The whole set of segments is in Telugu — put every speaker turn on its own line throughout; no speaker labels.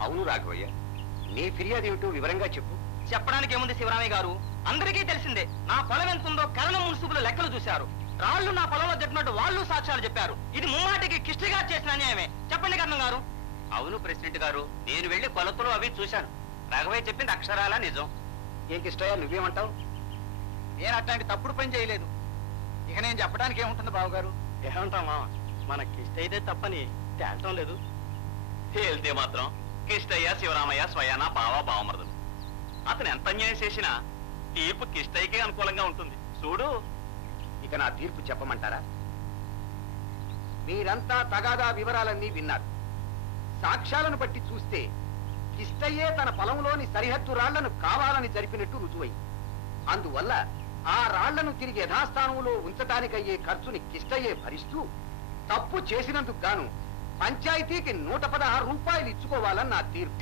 అవును రాఘవయ్య. నీ ఫిర్యాదు ఏమిటో వివరంగా చెప్పు.
చెప్పడానికి ఏముంది శివరామయ్య గారు? అందరికీ తెలిసిందే నా పొలం ఎంత ఉందో కరణం మున్సిపులు లెక్కలు చూశారు. రాళ్ళు నా పొలంలో చెప్పినట్టు వాళ్ళు సాక్ష్యాలు చెప్పారు. ఇది ముమ్మాటికి కిష్టిగా చేసిన అన్యాయమే చెప్పండి కరణం గారు.
అవును ప్రెసిడెంట్ గారు నేను వెళ్ళి కొలతలు అవి చూశాను. రాఘవయ్య చెప్పింది అక్షరాలా నిజం. ఏం కిష్టయ్య నువ్వేమంటావు?
నేను అట్లాంటి తప్పుడు పని చేయలేదు. ఇక నేను చెప్పడానికి ఏముంటుంది బావగారు?
ఏమంటామా మనకి ఇష్టైతే తప్పని తేల్టం లేదు. తేలితే మాత్రం కిష్టయ్య శివరామయ్య స్వయాన బావ బావమరదులు. అతను ఎంత అన్యాయం చేసినా తీర్పు కిష్టయ్యకే అనుకూలంగా ఉంటుంది. చూడు. ఇక నా తీర్పు చెప్పమంటారా? మీరంతా తగాదా వివరాలన్నీ విన్నారు. సాక్ష్యాలను బట్టి చూస్తే కిష్టయ్యే తన పొలంలోని సరిహద్దు రాళ్ళను కావాలని జరిపినట్టు రుజువై. అందువల్ల ఆ రాళ్ళను తిరిగి యథాస్థానంలో ఉంచటానికయ్యే ఖర్చుని కిష్టయ్యే భరిస్తూ తప్పు చేసినందుకు గాను పంచాయతీకి నూట పదహారు రూపాయలు ఇచ్చుకోవాలని నా తీర్పు.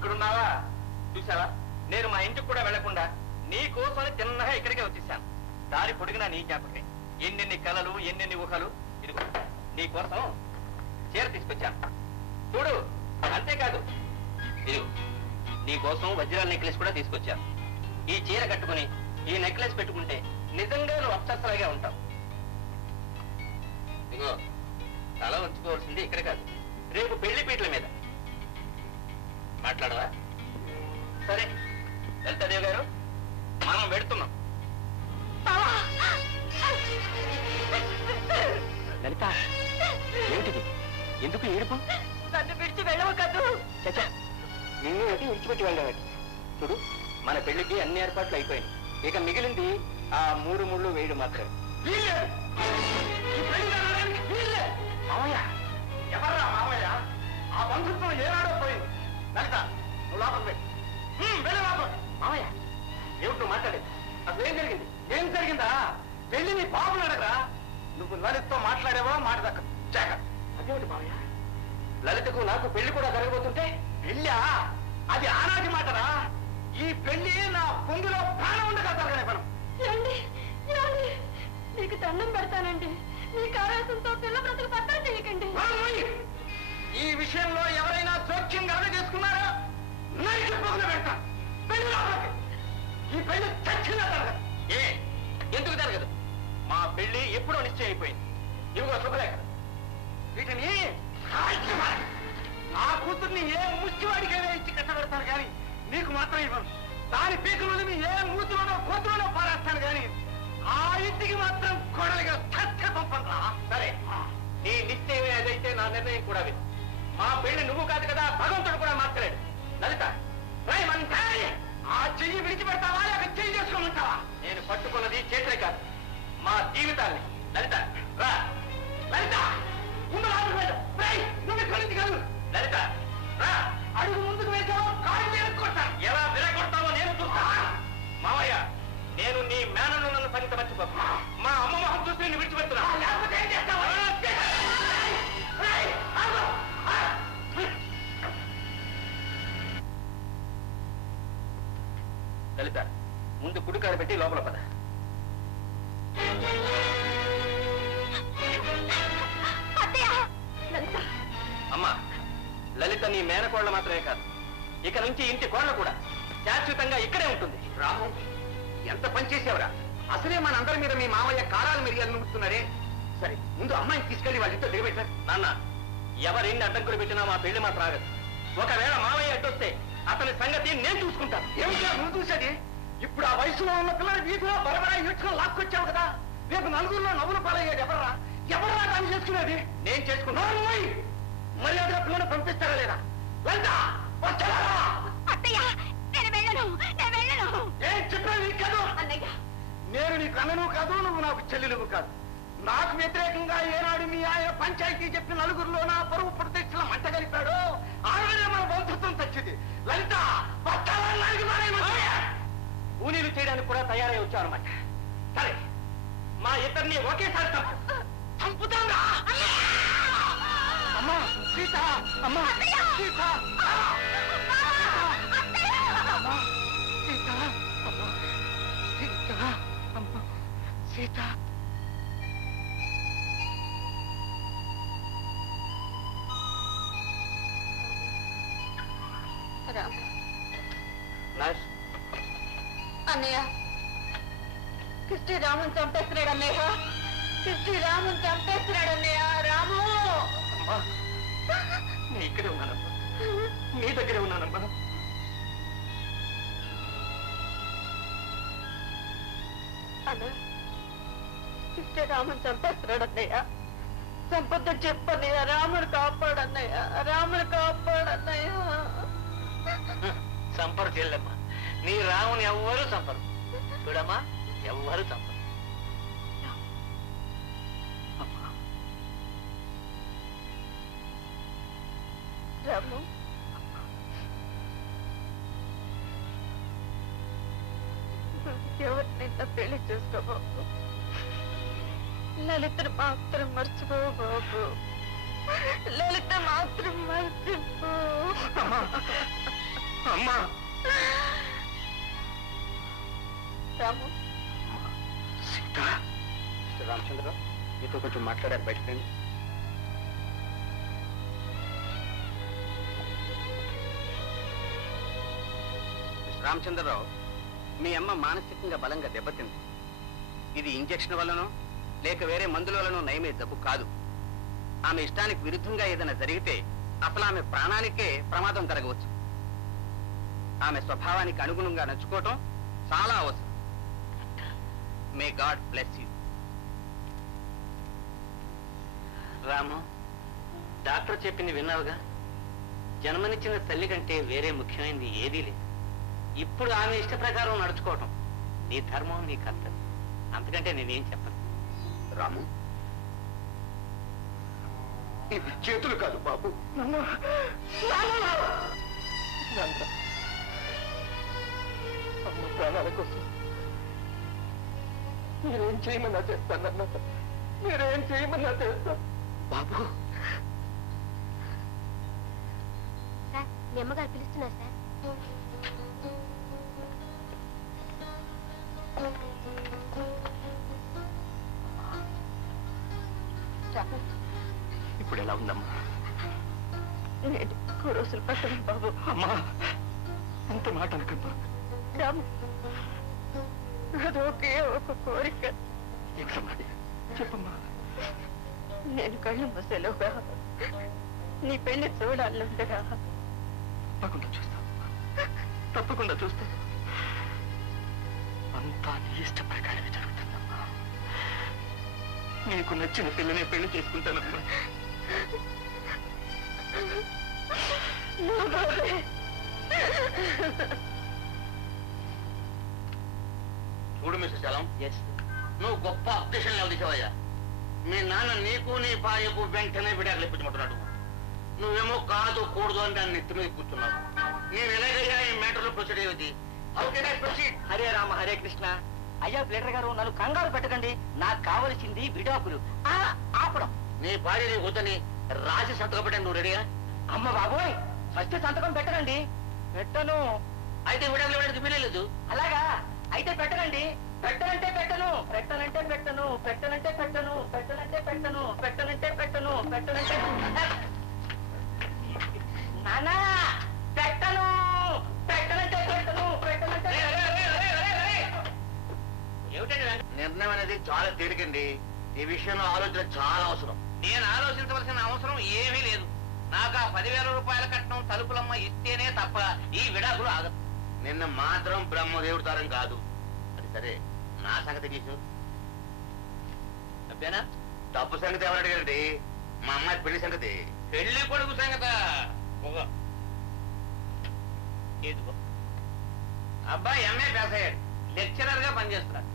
ఇక్కడున్నావా? చూసావా నేను మా ఇంటికి కూడా వెళ్ళకుండా నీ కోసం తిన్నగా ఇక్కడికే వచ్చేసాను. దారి పొడిగినా నీ జ్ఞాపకమే. ఎన్నెన్ని కలలు ఎన్నెన్ని ఊహలు. ఇదిగో నీ కోసం చీర తీసుకొచ్చాను. చూడు అంతేకాదు. ఇదిగో నీ కోసం వజ్రాల నెక్లెస్ కూడా తీసుకొచ్చాను. ఈ చీర కట్టుకుని ఈ నెక్లెస్ పెట్టుకుంటే నిజంగా నువ్వు అప్సరసలాగే ఉంటావు. ఇదిగో తల ఉంచుకోవాల్సింది ఇక్కడ కాదు. రేపు పెళ్ళి పీటల మీద. మాట్లాడవా? సరే లలితాదేవి గారు. మనం పెడుతున్నాం లలిత ఏమిటిది ఎందుకు ఏడుపు?
నన్ను విడిచి వెళ్ళవు కదూ
చచ్చా నిన్ను ఒకటి విడిచిపెట్టి వెళ్ళాడు చూడు మన పెళ్ళికి అన్ని ఏర్పాట్లు అయిపోయినాయి. ఇక మిగిలింది ఆ మూడు ముళ్ళు వేయడం మాత్రం మాట్లాడేవో మాట దక్క. జాగ్రత్త. అదేమిటి లలితకు నాకు పెళ్ళి కూడా జరగబోతుంటే పెళ్ళా? అది ఆనాటి మాటరా? ఈ పెళ్ళి నా పొంగులో ప్రాణం ఉండగా జరగనే
మీకు దండం పెడతానండి. మీ కారాసంతో పిల్ల బ్రతుకు పట్టం చేయకండి!
ఈ విషయంలో ఎవరైనా జోక్యం గలగ చేసుకున్నారా? నరికి పొగలు పెడతా. పెళ్ళి. ఈ పెళ్ళి చచ్చిందా జరగదు. ఏ ఎందుకు జరగదు? మా పెళ్ళి ఎప్పుడో నిశ్చయం అయిపోయింది ఇవిగో శుభలేఖ వీటిని ఆ నా కూతుర్ని ఏ ముష్టివాడికైనా ఇచ్చి కట్టబెడతాను కానీ నీకు మాత్రం ఇవ్వను. దాని పీకులని ఏ మూతులోనో కూతురులో పారేస్తాను కానీ ఆ ఇంటికి మాత్రం కొడలిగా చచ్చ పంపను సరే. నీ నిశ్చయం ఏదైతే నా నిర్ణయం కూడా విను. మొహం చూసి నేను విడిచిపెడుతున్నా. లలిత ముందు కుడికారు పెట్టి లోపల పద. అమ్మా లలిత నీ మేనకోళ్ళ మాత్రమే కాదు. ఇక నుంచి ఇంటి కోళ్ళ కూడా శాశ్వతంగా ఇక్కడే ఉంటుంది. రాము ఎంత పని చేసావురా? అసలే మన అందరి మీద మీ మామయ్య కారాలు మిరియాలు నూపుతున్నారే సరే ముందు అమ్మాయిని తీసుకెళ్ళి వాళ్ళ ఇంట్లో దిగబెట్టారు నాన్న ఎవరెన్ని అడ్డంకులు పెట్టినా మా పెళ్ళి మాత్రం ఆగదు. ఒకవేళ మామయ్య అడ్డొస్తే అతని సంగతి నేను చూసుకుంటాను. ఏమిటా నువ్వు చూసేది? ఇప్పుడు ఆ వయసులో ఉన్న పిల్లలు వీధిలో బరబరా ఈడ్చుకొని లాక్కొచ్చావు కదా. రేపు నలుగురిలో నవ్వులు పాలయ్యేది ఎవర్రా? ఎవర్రా దాన్ని చేసుకునేది? నేను చేసుకున్నాను మర్యాదగా పిల్లలు పంపిస్తారా లేదా? వెళ్తా వచ్చారా
అత్తయ్య నేను వెళ్ళను నేను వెళ్ళను.
ఏం చెప్పాను నీకు కాదు.
అన్నయ్య
నేను నీకు అన్నను కాదు నువ్వు నాకు చెల్లెలువు కాదు. నాకు వ్యతిరేకంగా ఏనాడు మీ ఆయన పంచాయతీ చెప్పిన నలుగురిలో నా పరువు ప్రతిష్టలు మంట కలిపాడు ఆడనే మన బంధుత్వం తెచ్చింది. లలిత పట్టాలన్నా
తయారై వచ్చావు అనమాట సరే మా ఇద్దరిని ఒకేసారి చంపు. చంపుతాంరా. అమ్మా సీత అమ్మా సీత. అమ్మా సీత అమ్మా సీత. అమ్మా సీత.
అన్నయ్య. కృష్ణ రాముని చంపేస్తున్నాడు అన్నయ్య. కృష్ణ రాముని చంపేస్తున్నాడు అన్నయ్య. రాము.
ఇక్కడే ఉన్నానమ్మా. నీ దగ్గరే ఉన్నానమ్మా.
కృష్ణ రాముని చంపేస్తున్నాడు అన్నయ్య చంపొద్దని చెప్పన్నయ్య రాముని కాపాడన్నయ్య రాముని కాపాడన్నయ్య.
సంపరు చెల్లెమ్మా నీ రాముని ఎవ్వరూ చంపరు. చూడమ్మా ఎవ్వరూ చంపరు.
రాము. ఎవరు నిన్న పెళ్ళి చేసుకో బాబు లలితను మాత్రం మర్చిపో బాబు. లలిత మాత్రం మర్చిపో.
అమ్మా. అమ్మా.
రాము.
సీత. రామచంద్ర మీతో కొంచెం మాట్లాడారు బయటకు రామచంద్రరావు మీ అమ్మ మానసికంగా బలంగా దెబ్బతింది. ఇది ఇంజెక్షన్ వల్లనో లేక వేరే మందులలో నయమే జబ్బు కాదు. ఆమె ఇష్టానికి విరుద్ధంగా ఏదైనా జరిగితే అసలు ఆమె ప్రాణానికే ప్రమాదం కలగవచ్చు. ఆమె స్వభావానికి అనుగుణంగా నడుచుకోవటం చాలా అవసరం. May God bless you Ramu doctor చెప్పింది విన్నావుగా? జన్మనిచ్చిన తల్లి కంటే వేరే ముఖ్యమైనది ఏదీ లేదు. ఇప్పుడు ఆమె ఇష్ట ప్రకారం నడుచుకోవటం. నీ ధర్మం నీ కర్తవ్యం. అంతకంటే నేనేం చెప్పను. రాము? ఇది చేతులు కాదు బాబు. అమ్మ ప్రాణాల కోసం మీరేం చేయమన్నా చేస్తానన్నా మీరేం చేయమన్నా చేస్తాను. బాబు.
అమ్మగారు పిలుస్తున్నారు సార్.
నేను ఎక్కువ రోజులు పట్టను బాబు.
అమ్మా అంత మాట అనకమ్మా
రాము అదొకే ఒక కోరిక?
చెప్పమ్మా.
నేను కళ్ళు మూసేలోగా నీ పెళ్ళి చూడాలంటగా
తప్పకుండా చూస్తా. తప్పకుండా చూస్తా అంతా నీ ఇష్ట ప్రకారమే జరుగుతుందమ్మా. నీకు నచ్చిన పిల్లనే పెళ్ళి చేసుకుంటానమ్మా. చూడు మిస్టర్ చలం. నువ్వు గొప్ప అప్డేషన్ లెవెల్ మీ నాన్న నీకు నీ భార్యకు వెంటనే విడాకులు ఇప్పించమంటున్నాడు. నువ్వేమో కాదు కూడదు అని దాన్ని నెత్తి మీద కూర్చున్నావు. నేను ఎలాగయ్యా ఈ మ్యాటర్లో ప్రొసీడ్ అయ్యేది?
హరే రామ హరే కృష్ణ. అయ్యా ప్లేటర్ గారు నన్ను కంగారు పెట్టకండి. నాకు కావలసింది విడాకులు. ఆపడం.
నీ భార్య నీ వద్దని రాసి సంతకం పెట్టండి నువ్వు రెడీయా
అమ్మ బాబోయ్ ఫస్ట్ సంతకం పెట్టనండి పెట్టను.
అయితే విడాకులు ఇవ్వడానికి వీలేదు
అలాగా? అయితే పెట్టనండి. పెట్టనంటే పెట్టను. పెట్టనంటే పెట్టను. పెట్టనంటే పెట్టను. పెట్టనంటే పెట్టను. పెట్టనంటే పెట్టను. పెట్టనంటే నానా పెట్టను. పెట్టనంటే పెట్టను. పెట్టనంటే
ఏమిటండి నిర్ణయం అనేది చాలా తేలికండి. ఈ విషయంలో ఆలోచన చాలా అవసరం.
నేను ఆలోచించవలసిన అవసరం ఏమీ లేదు. నాకు ఆ పదివేల రూపాయల కట్నం తలుపులమ్మ ఇస్తేనే తప్ప ఈ విడాకులు ఆగదు.
నిన్న మాత్రం బ్రహ్మదేవుడు తరం కాదు. అది సరే. నా సంగతి తీసు
అబ్బేనా?
డబ్బు సంగతి ఎవరు అడిగారండి మా అమ్మాయి పెళ్ళి సంగతి.
పెళ్ళి కొడుకు సంగత? అబ్బాయి ఎంఏ పాస్ అయ్యాడు. లెక్చరర్గా పనిచేస్తున్నాడు.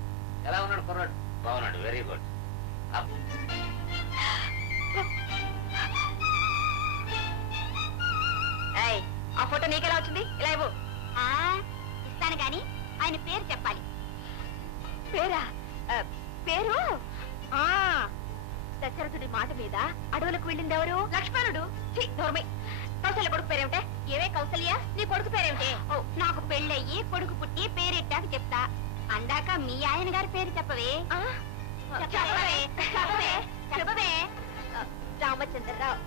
ఎలా ఉన్నాడు కుర్రాడు?
బాగున్నాడు. వెరీ గుడ్
ఆ ఫోటో నీకెలా వచ్చింది? ఇలా ఇవ్వు. ఇస్తాను గాని ఆయన పేరు చెప్పాలి. పేరా? ఆ, పేరు? ఆ దశరథుడి మాట మీద అడవులకు వెళ్ళింది ఎవరు? లక్ష్మణుడు. ఛీ, కౌశల్య కొడుకు పేరేమిటే? ఏవే కౌశల్య? నీ కొడుకు పేరేమిటే? ఓ. నాకు పెళ్ళయ్యి కొడుకు పుట్టి పేరెట్టాక చెప్తా. అందాక మీ ఆయన గారి పేరు చెప్పవే. చెప్పవే చెప్పవే చెప్పవే. రామచంద్రరావు.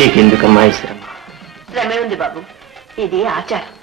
నీకెందుకమ్మా ఈ శ్రమ?
శ్రమే ఉంది బాబు. ఇది ఆచారం.